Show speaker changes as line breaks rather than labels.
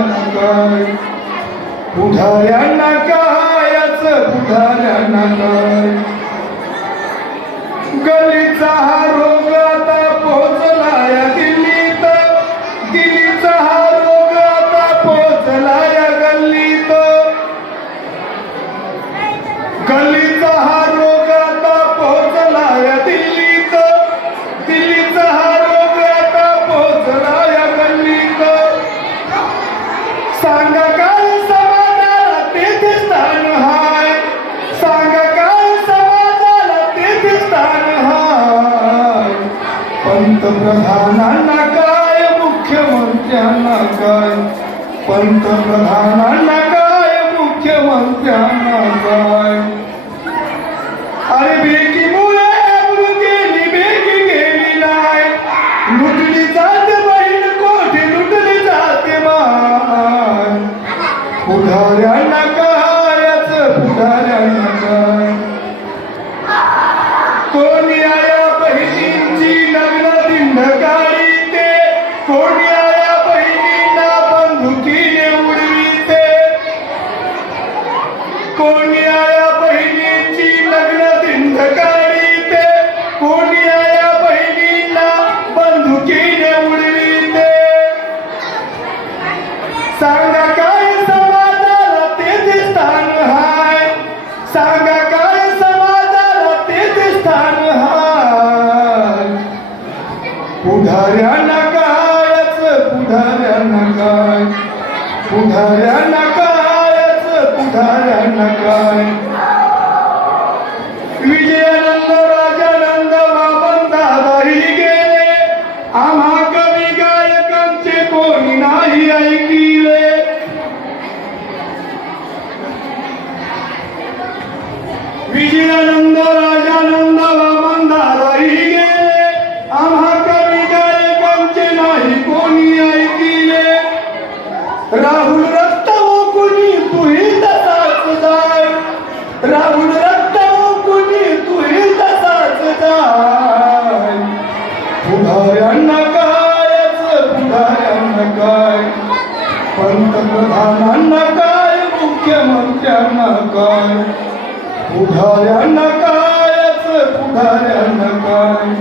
नका पुढाऱ्या नका याच पुढाऱ्या नका पंतप्रधानांना काय? मुख्यमंत्र्यांना काय? पंतप्रधानांना काय? मुख्यमंत्र्यांना काय? अरे बेकी मुळे गेली केली बेकी केली नाही. लुटली जाते बहीण कोठे लुटली जाते माय पुढाऱ्यांना कायच पुढाऱ्यांना पुढाऱ्यांना कायच पुढाऱ्यांना काय? पुढाऱ्यांना कायच पुढाऱ्यांना काय? विजयानंद राजानंद बाबन दादाही गेले. आम्हा कवी गायकांचे कोणी नाही ऐकिले. विजयानंद राहुल रक्त कुणी तुही तसाच जाय. पुढाऱ्यांना कायच पुढाऱ्यांना काय? पंतप्रधानांना काय मुख्यमंत्र्यांना काय? पुढाऱ्यांना कायच पुढाऱ्यांना काय?